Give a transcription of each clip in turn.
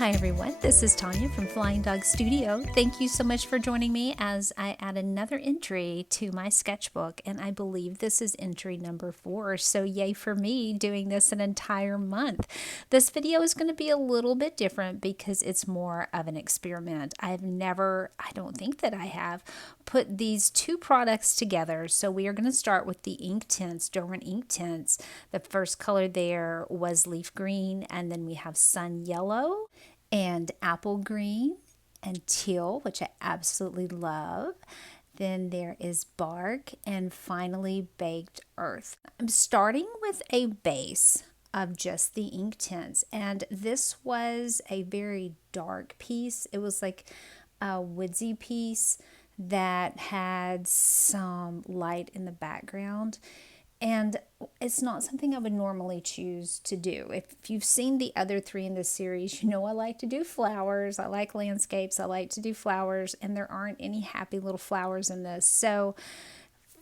Hi everyone, this is Tanya from Flying Dog Studio. Thank you so much for joining me as I add another entry to my sketchbook, and I believe this is entry number 4, so yay for me doing this an entire month. This video is going to be a little bit different because it's more of an experiment. I don't think that I have, put these two products together, so we are going to start with the Inktense, Derwent Inktense. The first color there was leaf green, and then we have sun yellow, and apple green and teal, which I absolutely love. Then there is bark, and finally baked earth. I'm starting with a base of just the Inktense, and this was a very dark piece. It was like a woodsy piece that had some light in the background. And it's not something I would normally choose to do. If you've seen the other 3 in this series, you know I like to do flowers. I like landscapes. I like to do flowers, and there aren't any happy little flowers in this. So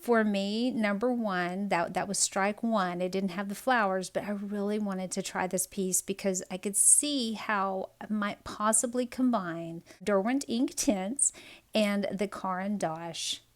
for me, number 1, that was strike 1. It didn't have the flowers, but I really wanted to try this piece because I could see how I might possibly combine Derwent Inktense and the Caran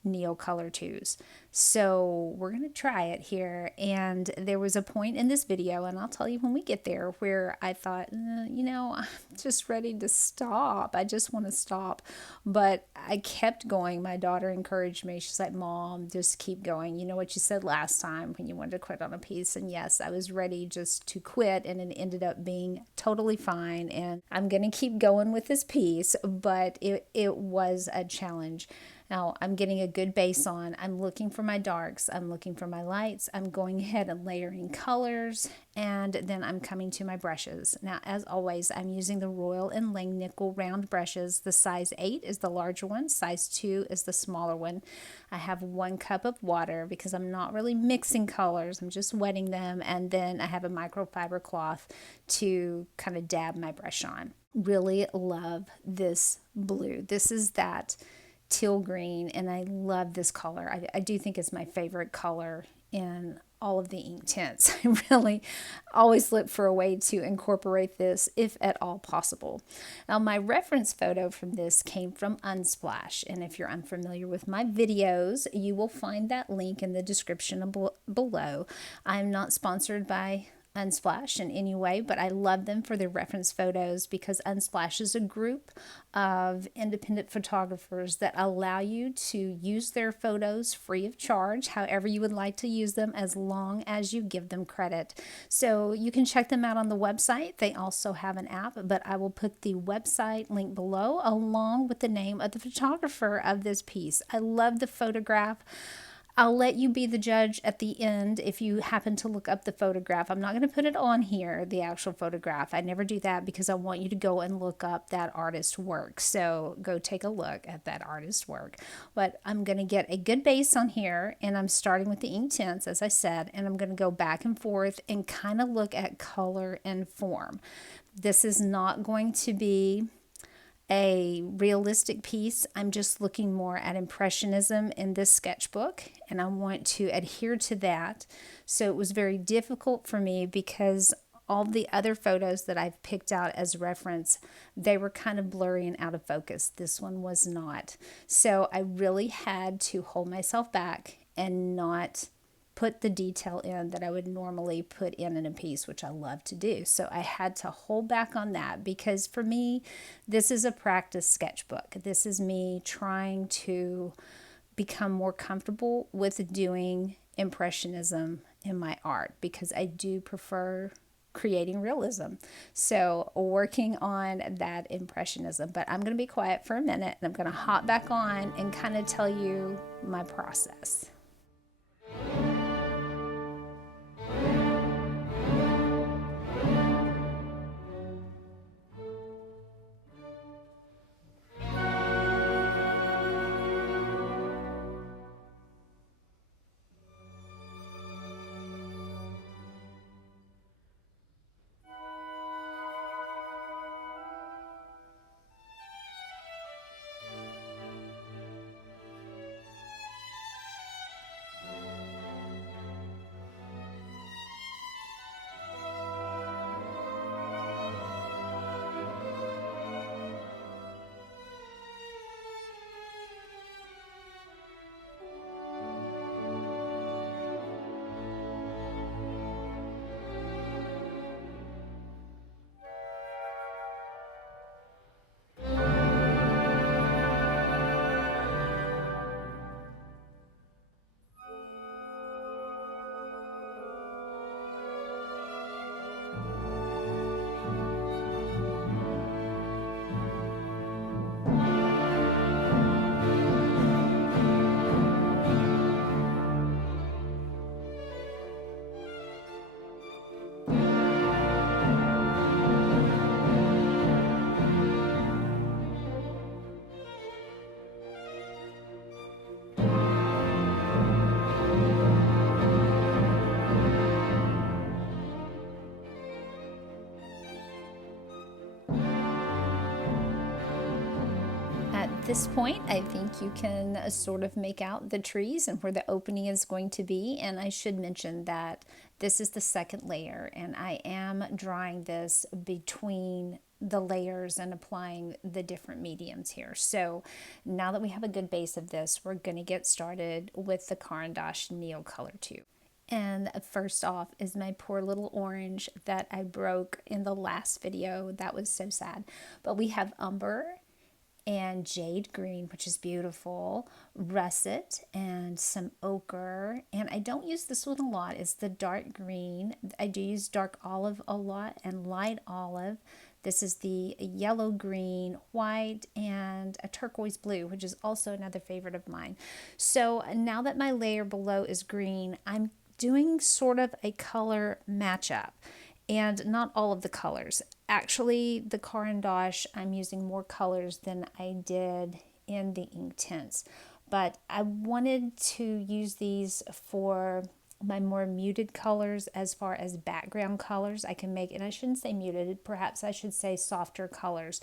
Neocolor IIs. So we're going to try it here, and there was a point in this video, and I'll tell you when we get there, where I thought, I'm just ready to stop. I just want to stop, but I kept going. My daughter encouraged me. She's like, Mom, just keep going. You know what you said last time when you wanted to quit on a piece, and yes, I was ready just to quit, and it ended up being totally fine, and I'm going to keep going with this piece, but it was a challenge. Now I'm getting a good base on. I'm looking for my darks. I'm looking for my lights. I'm going ahead and layering colors, and then I'm coming to my brushes. Now, as always, I'm using the Royal and Langnickle round brushes. The size 8 is the larger one. Size 2 is the smaller one. I have 1 cup of water because I'm not really mixing colors. I'm just wetting them, and then I have a microfiber cloth to kind of dab my brush on. Really love this blue. This is that teal green, and I love this color. I do think it's my favorite color in all of the Inktense. I really always look for a way to incorporate this if at all possible. Now, my reference photo from this came from Unsplash, and if you're unfamiliar with my videos, you will find that link in the description below. I'm not sponsored by Unsplash in any way, but I love them for their reference photos because Unsplash is a group of independent photographers that allow you to use their photos free of charge, however you would like to use them, as long as you give them credit. So you can check them out on the website. They also have an app, but I will put the website link below along with the name of the photographer of this piece. I love the photograph. I'll let you be the judge at the end if you happen to look up the photograph. I'm not going to put it on here, the actual photograph. I never do that because I want you to go and look up that artist's work. So go take a look at that artist's work. But I'm going to get a good base on here, and I'm starting with the Inktense, as I said, and I'm going to go back and forth and kind of look at color and form. This is not going to be a realistic piece. I'm just looking more at Impressionism in this sketchbook, and I want to adhere to that. So it was very difficult for me because all the other photos that I've picked out as reference, they were kind of blurry and out of focus. This one was not. So I really had to hold myself back and not put the detail in that I would normally put in a piece, which I love to do. So I had to hold back on that because for me, this is a practice sketchbook. This is me trying to become more comfortable with doing Impressionism in my art because I do prefer creating realism. So working on that Impressionism. But I'm going to be quiet for a minute, and I'm going to hop back on and kind of tell you my process. At this point, I think you can sort of make out the trees and where the opening is going to be. And I should mention that this is the second layer, and I am drawing this between the layers and applying the different mediums here. So now that we have a good base of this, we're going to get started with the Caran Neocolor II. And first off is my poor little orange that I broke in the last video. That was so sad. But we have umber and jade green, which is beautiful, russet, and some ochre. And I don't use this one a lot. It's the dark green. I do use dark olive a lot and light olive. This is the yellow, green, white, and a turquoise blue, which is also another favorite of mine. So now that my layer below is green, I'm doing sort of a color matchup. And not all of the colors. Actually, the Caran I'm using more colors than I did in the Inktense. But I wanted to use these for my more muted colors as far as background colors I can make. And I shouldn't say muted, perhaps I should say softer colors.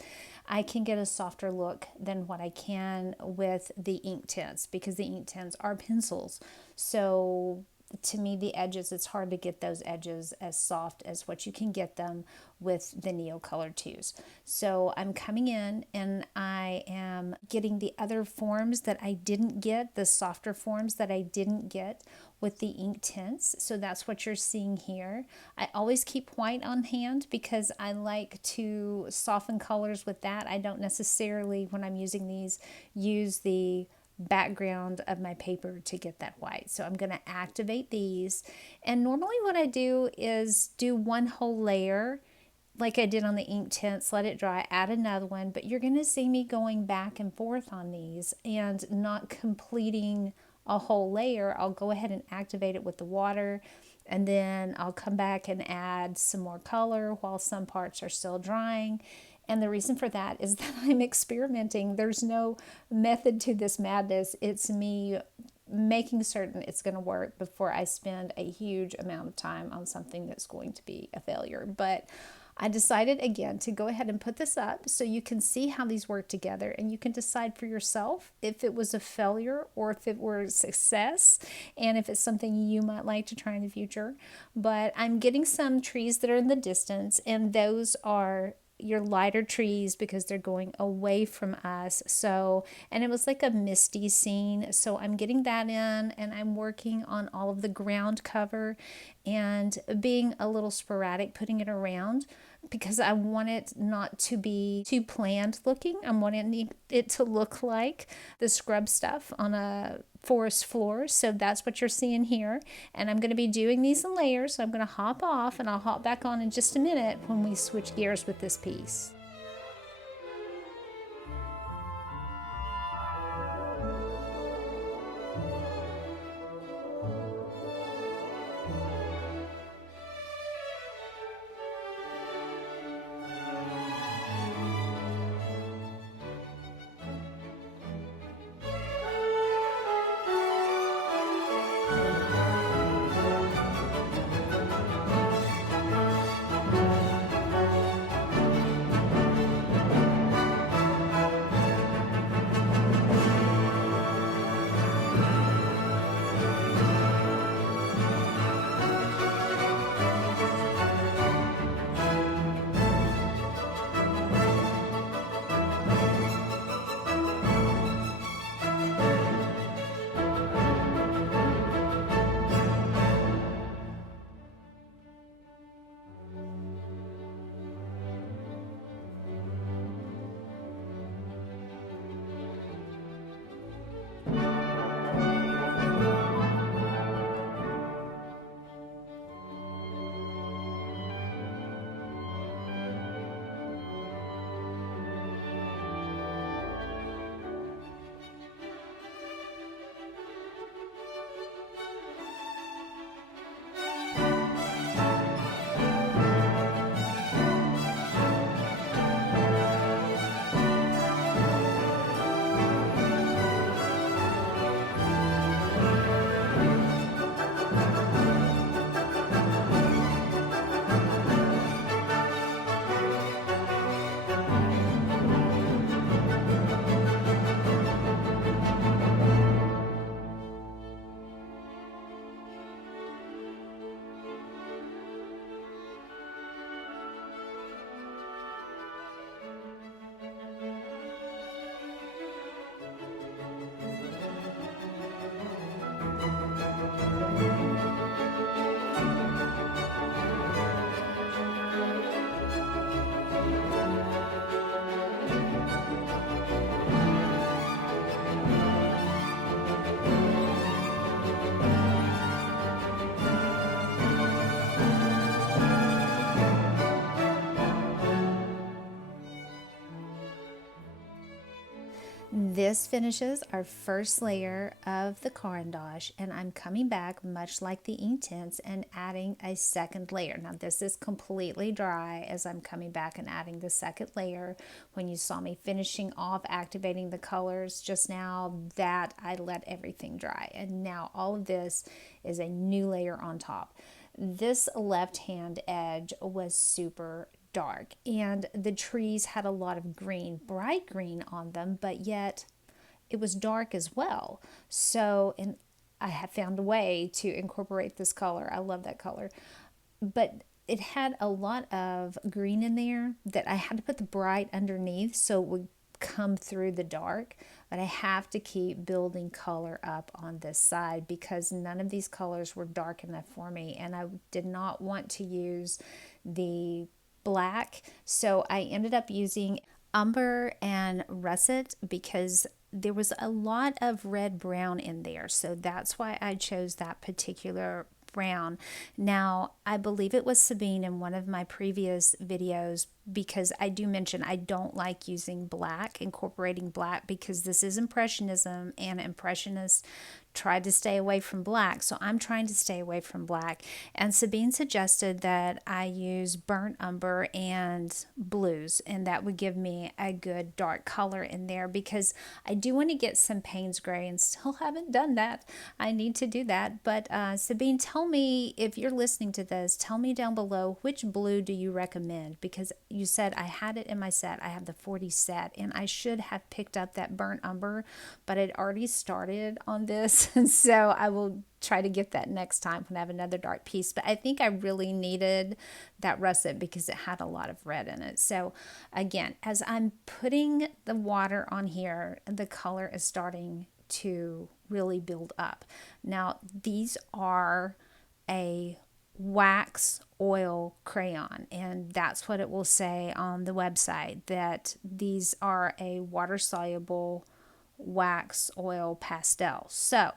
I can get a softer look than what I can with the Inktense because the Inktense are pencils. So to me, the edges, it's hard to get those edges as soft as what you can get them with the Neocolor IIs. So I'm coming in and I am getting the other forms that I didn't get, the softer forms that I didn't get with the Inktense. So that's what you're seeing here. I always keep white on hand because I like to soften colors with that. I don't necessarily, when I'm using these, use the background of my paper to get that white. So I'm going to activate these. And normally what I do is do one whole layer like I did on the Inktense, let it dry, add another one, but you're going to see me going back and forth on these and not completing a whole layer. I'll go ahead and activate it with the water, and then I'll come back and add some more color while some parts are still drying. And the reason for that is that I'm experimenting. There's no method to this madness. It's me making certain it's going to work before I spend a huge amount of time on something that's going to be a failure. But I decided again to go ahead and put this up so you can see how these work together and you can decide for yourself if it was a failure or if it were a success and if it's something you might like to try in the future. But I'm getting some trees that are in the distance, and those are your lighter trees because they're going away from us. So, and it was like a misty scene. So I'm getting that in, and I'm working on all of the ground cover and being a little sporadic, putting it around because I want it not to be too planned looking. I'm wanting it to look like the scrub stuff on a forest floor. So that's what you're seeing here. And I'm going to be doing these in layers. So I'm going to hop off and I'll hop back on in just a minute when we switch gears with this piece. This finishes our first layer of the Caran, and I'm coming back much like the Inktense and adding a second layer. Now this is completely dry as I'm coming back and adding the second layer. When you saw me finishing off activating the colors just now, that I let everything dry, and now all of this is a new layer on top. This left hand edge was super dark, and the trees had a lot of green, bright green on them, but yet it was dark as well. So, and I have found a way to incorporate this color. I love that color, but it had a lot of green in there that I had to put the bright underneath so it would come through the dark. But I have to keep building color up on this side because none of these colors were dark enough for me, and I did not want to use the black, so I ended up using umber and russet because there was a lot of red brown in there, so that's why I chose that particular brown. Now, I believe it was Sabine in one of my previous videos, because I do mention I don't like using black, incorporating black, because this is Impressionism and Impressionists tried to stay away from black, so I'm trying to stay away from black. And Sabine suggested that I use burnt umber and blues, and that would give me a good dark color in there, because I do want to get some Payne's Gray and still haven't done that. I need to do that. But Sabine, tell me, if you're listening to this, tell me down below, which blue do you recommend? Because you said I had it in my set. I have the 40 set, and I should have picked up that burnt umber, but I'd already started on this. And so I will try to get that next time when I have another dark piece. But I think I really needed that russet because it had a lot of red in it. So again, as I'm putting the water on here, the color is starting to really build up. Now, these are a wax oil crayon, and that's what it will say on the website, that these are a water soluble wax oil pastel. So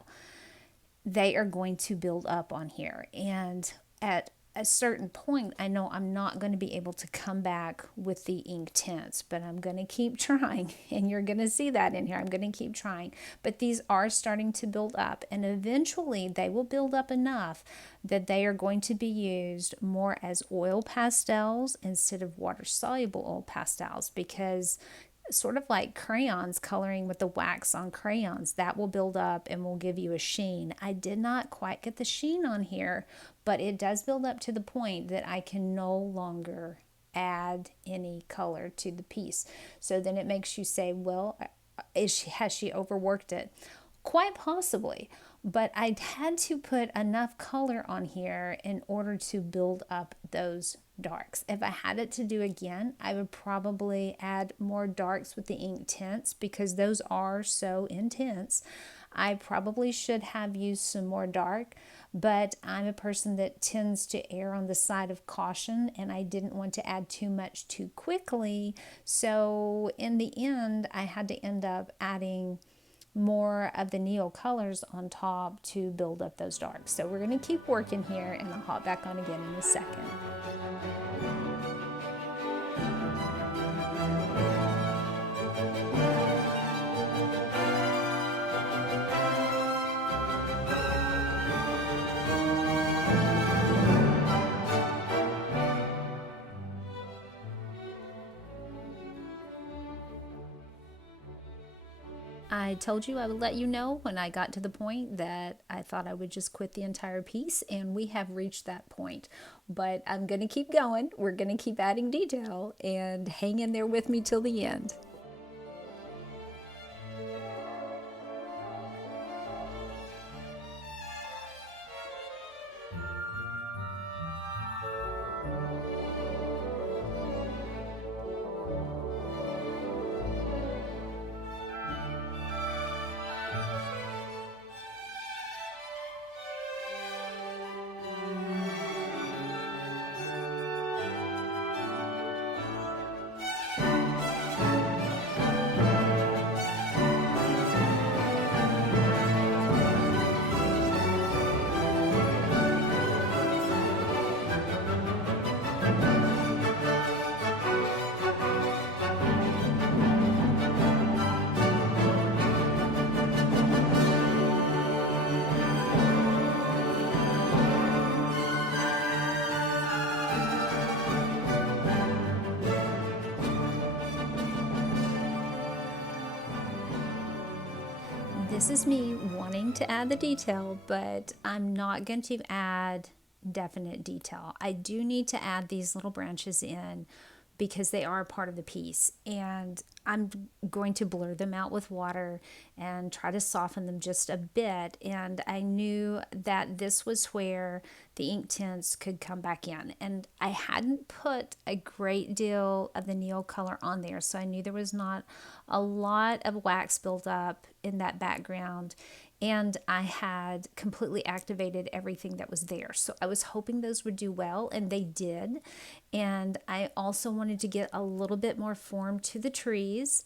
they are going to build up on here, and at a certain point I know I'm not going to be able to come back with the Inktense, but I'm going to keep trying, and you're going to see that in here. I'm going to keep trying, but these are starting to build up, and eventually they will build up enough that they are going to be used more as oil pastels instead of water soluble oil pastels, because sort of like crayons, coloring with the wax on crayons, that will build up and will give you a sheen. I did not quite get the sheen on here, but it does build up to the point that I can no longer add any color to the piece. So then it makes you say, well, has she overworked it? Quite possibly, but I had to put enough color on here in order to build up those darks. If I had it to do again, I would probably add more darks with the Inktense because those are so intense. I probably should have used some more dark, but I'm a person that tends to err on the side of caution, and I didn't want to add too much too quickly. So in the end, I had to end up adding more of the Neocolors on top to build up those darks. So we're going to keep working here, and I'll hop back on again in a second. I told you I would let you know when I got to the point that I thought I would just quit the entire piece, and we have reached that point. But I'm going to keep going. We're going to keep adding detail, and hang in there with me till the end. This is me wanting to add the detail, but I'm not going to add definite detail. I do need to add these little branches in because they are a part of the piece, and I'm going to blur them out with water and try to soften them just a bit. And I knew that this was where the Inktense could come back in, and I hadn't put a great deal of the Neocolor on there, so I knew there was not a lot of wax built up in that background, and I had completely activated everything that was there. So I was hoping those would do well, and they did. And I also wanted to get a little bit more form to the trees,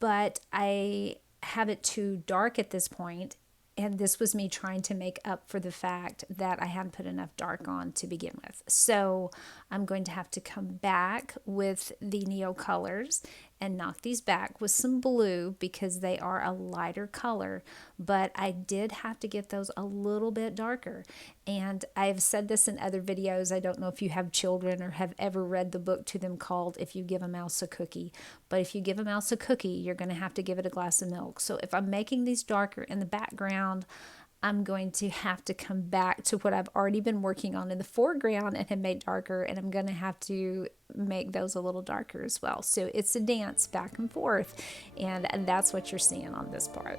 but I have it too dark at this point, and this was me trying to make up for the fact that I hadn't put enough dark on to begin with. So I'm going to have to come back with the Neocolors and knock these back with some blue because they are a lighter color, but I did have to get those a little bit darker. And I've said this in other videos. I don't know if you have children or have ever read the book to them called If You Give a Mouse a Cookie, but if you give a mouse a cookie, you're going to have to give it a glass of milk. So if I'm making these darker in the background, I'm going to have to come back to what I've already been working on in the foreground and have made darker, and I'm going to have to make those a little darker as well. So it's a dance back and forth, and that's what you're seeing on this part.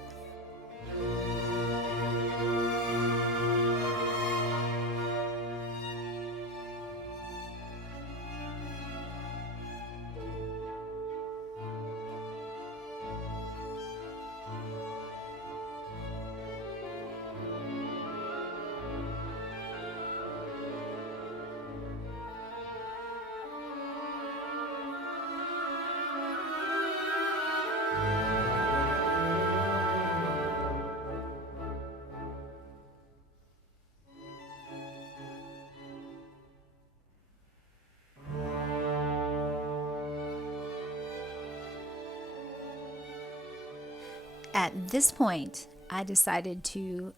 At this point, I decided to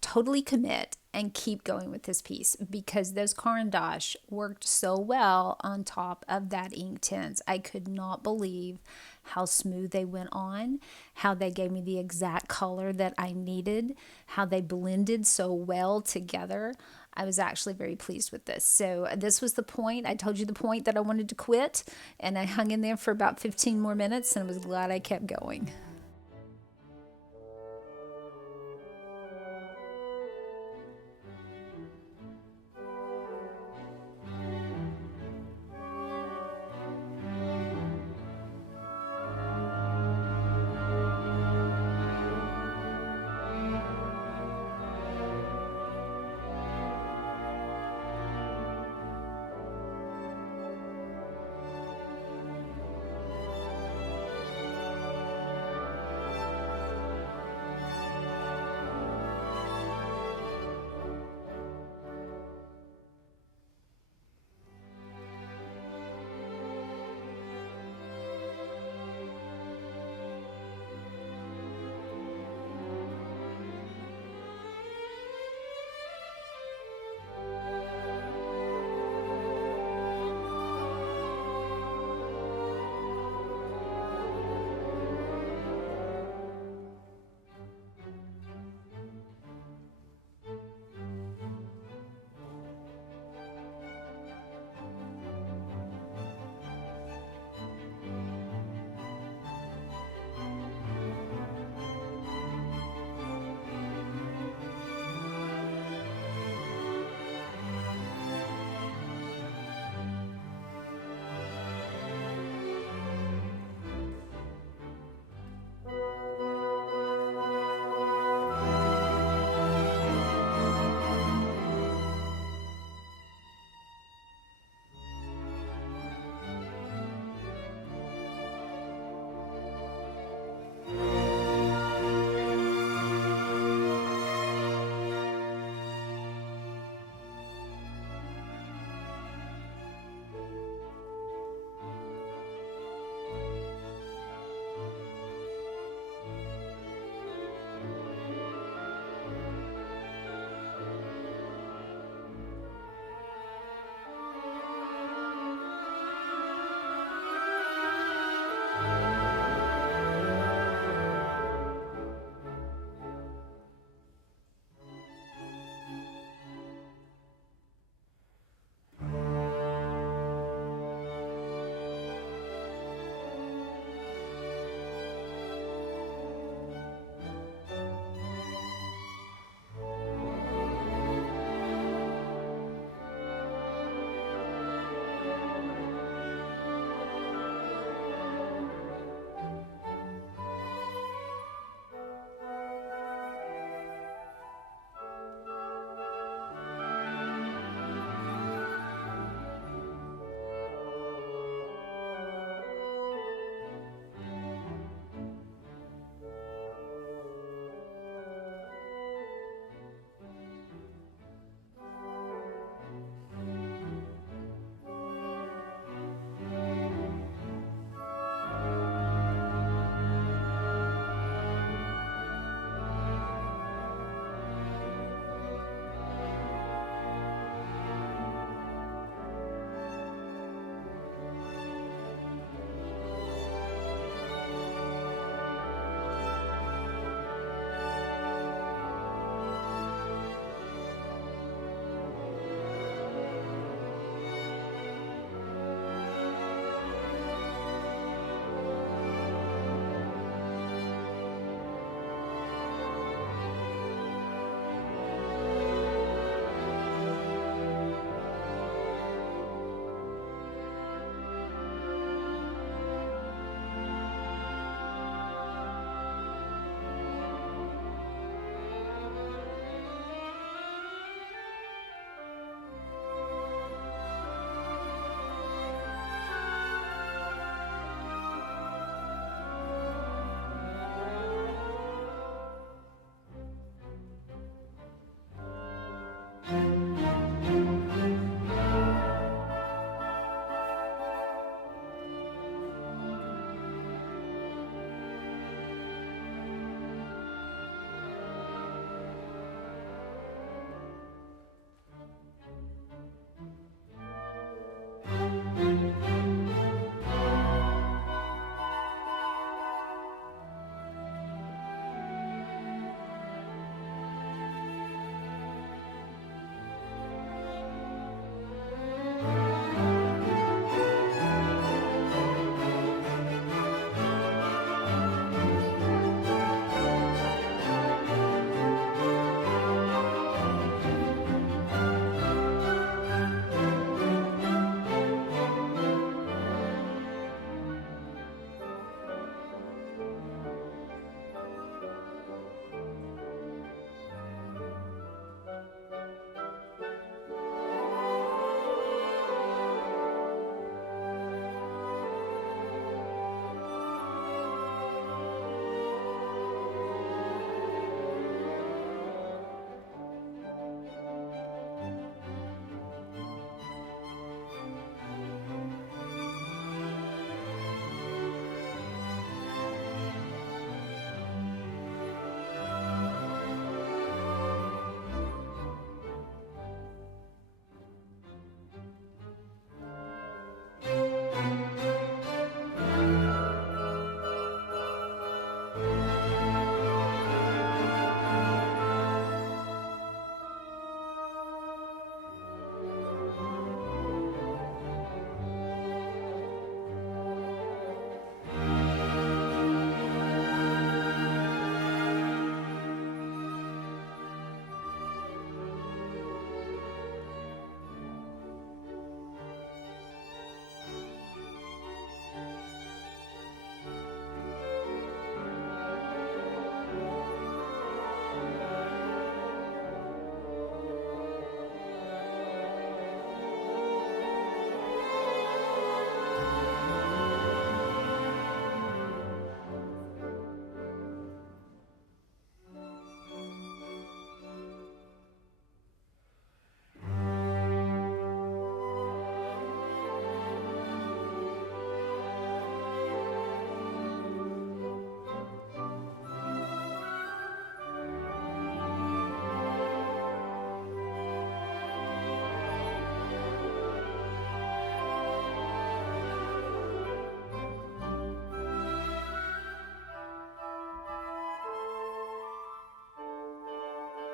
totally commit and keep going with this piece because those Caran worked so well on top of that Inktense. I could not believe how smooth they went on, how they gave me the exact color that I needed, how they blended so well together. I was actually very pleased with this. So this was the point. I told you the point that I wanted to quit, and I hung in there for about 15 more minutes and was glad I kept going.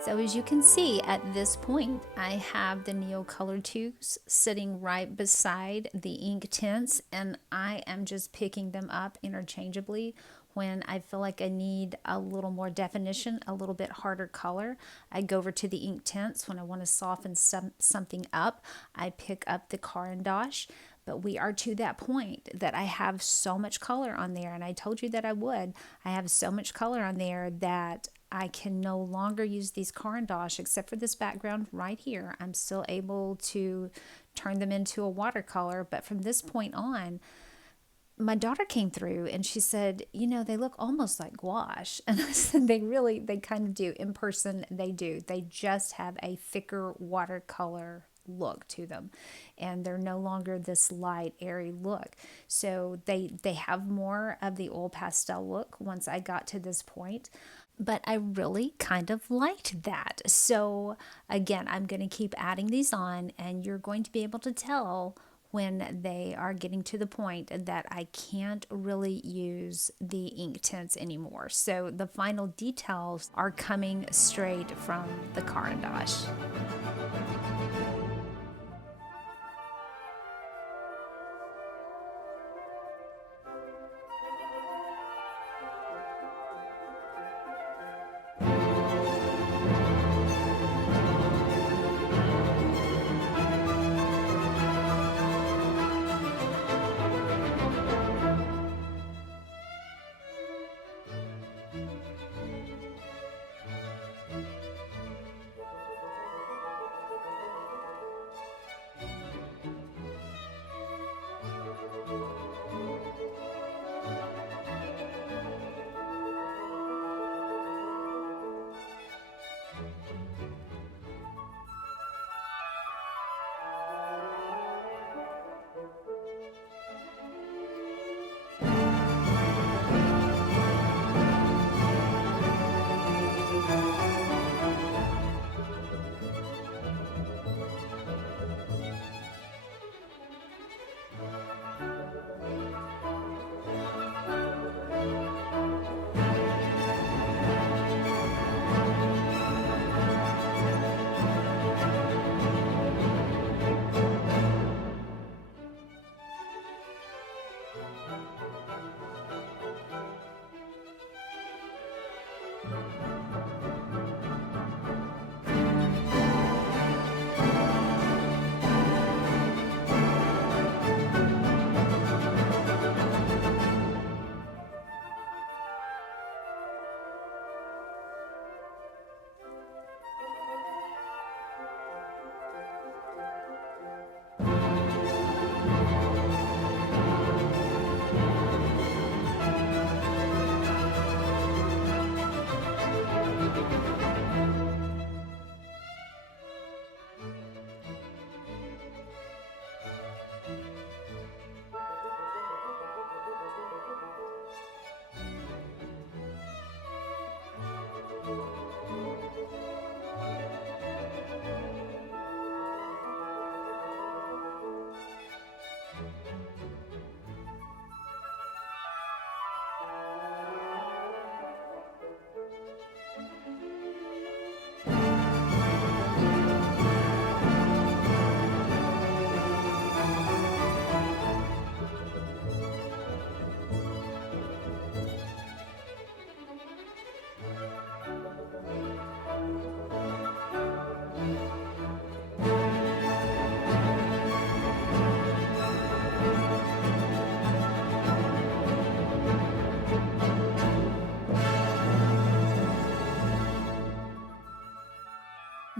So as you can see at this point, I have the Neocolor II sitting right beside the Inktense, and I am just picking them up interchangeably when I feel like I need a little more definition, a little bit harder color. I go over to the Inktense when I want to soften something up. I pick up the Caran. But we are to that point that I have so much color on there, and I told you that I would. I have so much color on there that I can no longer use these Caran except for this background right here. I'm still able to turn them into a watercolor, but from this point on, my daughter came through and she said, they look almost like gouache. And I said, they kind of do. In person, they do. They just have a thicker watercolor look to them, and they're no longer this light, airy look. So they have more of the oil pastel look once I got to this point. But I really kind of liked that. So again, I'm going to keep adding these on, and you're going to be able to tell when they are getting to the point that I can't really use the Inktense anymore. So the final details are coming straight from the Caran.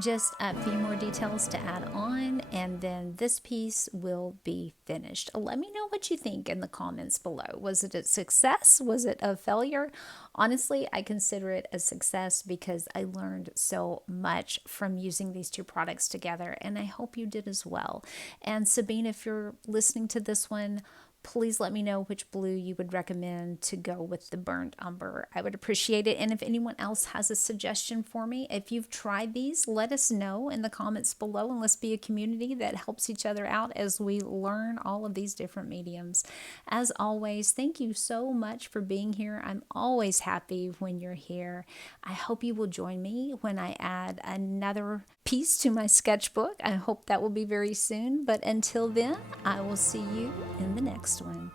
Just a few more details to add on, and then this piece will be finished. Let me know what you think in the comments below. Was it a success? Was it a failure? Honestly, I consider it a success because I learned so much from using these two products together, and I hope you did as well. And Sabine, if you're listening to this one, please let me know which blue you would recommend to go with the burnt umber. I would appreciate it. And if anyone else has a suggestion for me, if you've tried these, let us know in the comments below, and let's be a community that helps each other out as we learn all of these different mediums. As always, thank you so much for being here. I'm always happy when you're here. I hope you will join me when I add another piece to my sketchbook. I hope that will be very soon. But until then, I will see you in the next one.